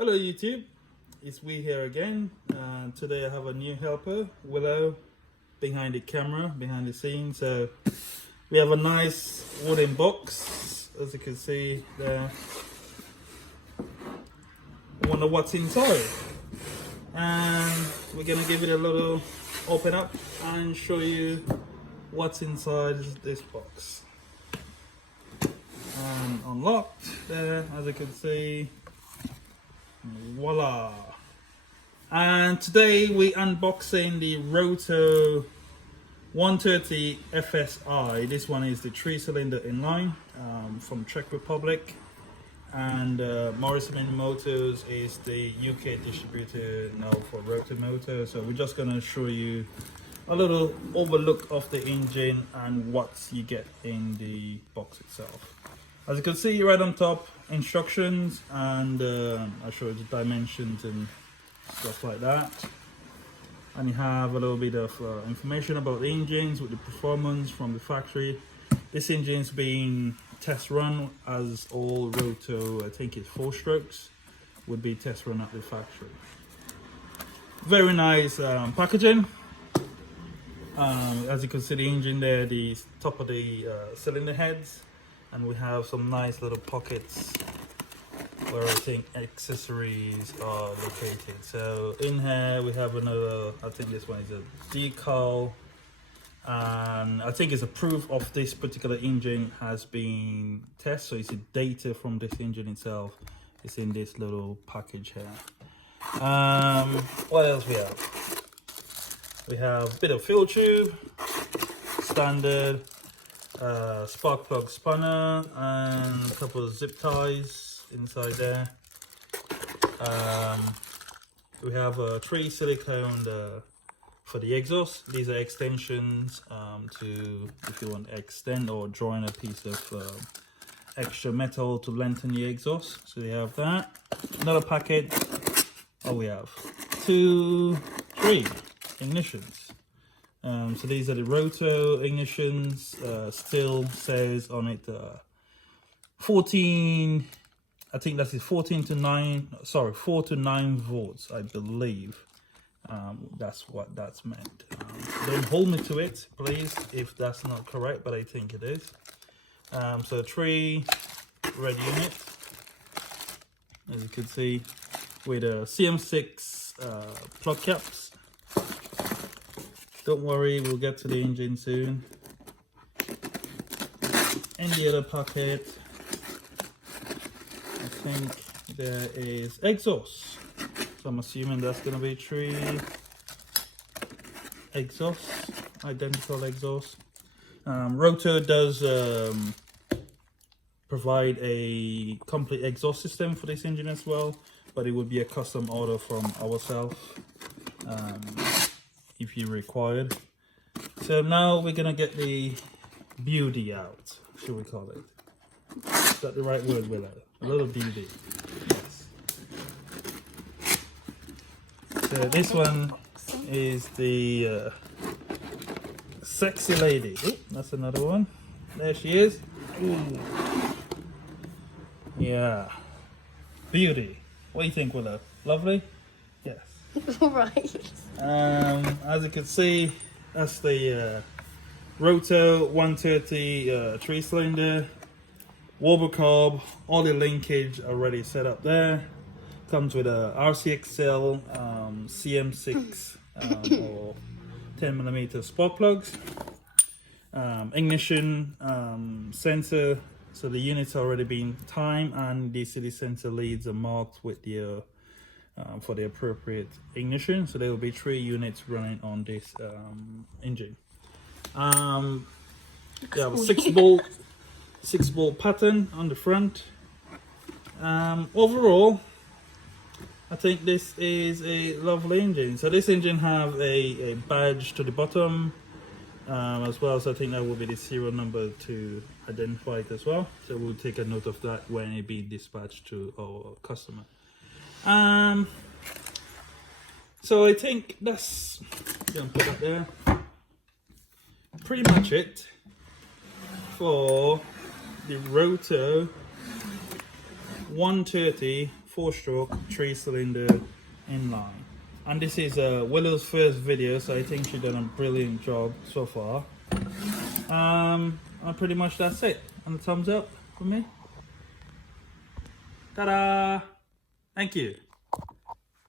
Hello YouTube, it's we here again. Today I have a new helper, Willow, behind the camera, behind the scenes. So we have a nice wooden box, as you can see there. I wonder what's inside, and we're gonna give it a little open up and show you what's inside this box. And unlocked there, as you can see. Voila! And today we unboxing the Roto 130 FSI. This one is the 3-cylinder inline from Czech Republic, and Morrison Motors is the UK distributor now for Roto Motor. So we're just gonna show you a little overlook of the engine and what you get in the box itself. As you can see right on top, instructions, and I showed the dimensions and stuff like that. And you have a little bit of information about the engines with the performance from the factory. This engine's been test run, as all Roto, I think it's 4 strokes, would be test run at the factory. Very nice packaging. As you can see the engine there, the top of the cylinder heads. And we have some nice little pockets where I think accessories are located. So in here we have another, I think this one is a decal, and I think it's a proof of this particular engine has been tested. So it's a data from this engine itself. It's in this little package here. What else we have? We have a bit of fuel tube, standard. Spark plug spanner and a couple of zip ties inside there. We have a 3 silicone for the exhaust. These are extensions to, if you want to extend or join a piece of extra metal to lengthen the exhaust. So we have that. Another packet. Oh, we have 3 ignitions. So these are the Roto ignitions. Still says on it 14, I think that is 4 to 9 volts, I believe. That's what that's meant. Don't hold me to it, please, if that's not correct, but I think it is. So 3 red units, as you can see, with a CM6 plug caps. Don't worry, we'll get to the engine soon. In the other packet, I think there is exhaust. So I'm assuming that's going to be 3 exhausts, identical exhaust. Roto does provide a complete exhaust system for this engine as well, but it would be a custom order from ourselves. If you required. So now we're gonna get the beauty out, should we call it? Is that the right word, Willow? A little beauty. Yes. So this one is the sexy lady. Ooh, that's another one. There she is. Ooh. Yeah. Beauty. What do you think, Willow? Lovely? Yes. Right. As you can see, that's the Roto 130 3-cylinder, wobble carb, all the linkage already set up there. Comes with a RCXL CM6 or 10mm spark plugs, ignition sensor. So the units already been timed, and the city sensor leads are marked with the for the appropriate ignition. So there will be 3 units running on this engine. They have a 6-bolt pattern on the front. Overall, I think this is a lovely engine. So this engine have a badge to the bottom as well. So I think that will be the serial number to identify it as well. So we'll take a note of that when it be dispatched to our customer. So I think that's gonna put that there. Pretty much it for the Roto 130 4-stroke 3-cylinder inline. And this is Willow's first video, so I think she's done a brilliant job so far. And pretty much that's it. And a thumbs up for me. Ta-da! Thank you.